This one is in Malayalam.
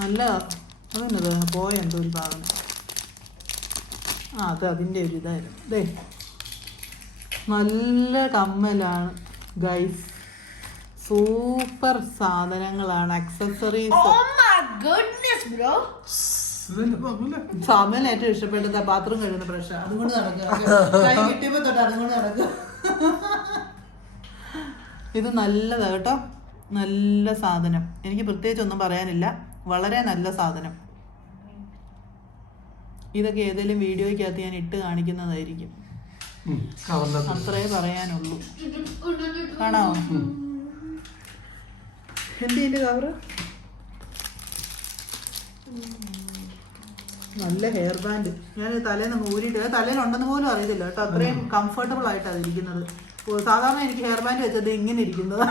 നല്ല അതെന്നത് പോയ എന്തോ ഒരു സാധനം. അത് അതിൻ്റെ ഒരു ഇതായിരുന്നു. ദേ നല്ല കമ്മലാണ് ഗൈസ്, സൂപ്പർ സാധനങ്ങളാണ്, അക്സസറീസ്. സാമന് ഏറ്റവും ഇഷ്ടപ്പെട്ടത് പാത്രം കഴുകുന്ന ബ്രഷ്. അതുകൊണ്ട് നടക്കുക, കൈ കിട്ടിയപ്പോ തൊട്ട് അതുകൊണ്ട് നടക്കുക. ഇത് നല്ലതാ കേട്ടോ, നല്ല സാധനം. എനിക്ക് പ്രത്യേകിച്ച് ഒന്നും പറയാനില്ല, വളരെ നല്ല സാധനം. ഇതൊക്കെ ഏതെങ്കിലും വീഡിയോയ്ക്കകത്ത് ഞാൻ ഇട്ട് കാണിക്കുന്നതായിരിക്കും. അത്രേ പറയാനുള്ളൂ. കാണാമോ എന്തിന്റെ കവറ്? നല്ല ഹെയർ ബാൻഡ്. ഞാൻ തലേന്ന് ഊരിയിട്ട്, തലയിലുണ്ടെന്ന് പോലും അറിയത്തില്ല കേട്ടോ, അത്രയും കംഫർട്ടബിൾ ആയിട്ടാണ് ഇരിക്കുന്നത്. സാധാരണ എനിക്ക് ഹെയർ ബാൻഡ് വെച്ചത് ഇങ്ങനെ ഇരിക്കുന്നത്.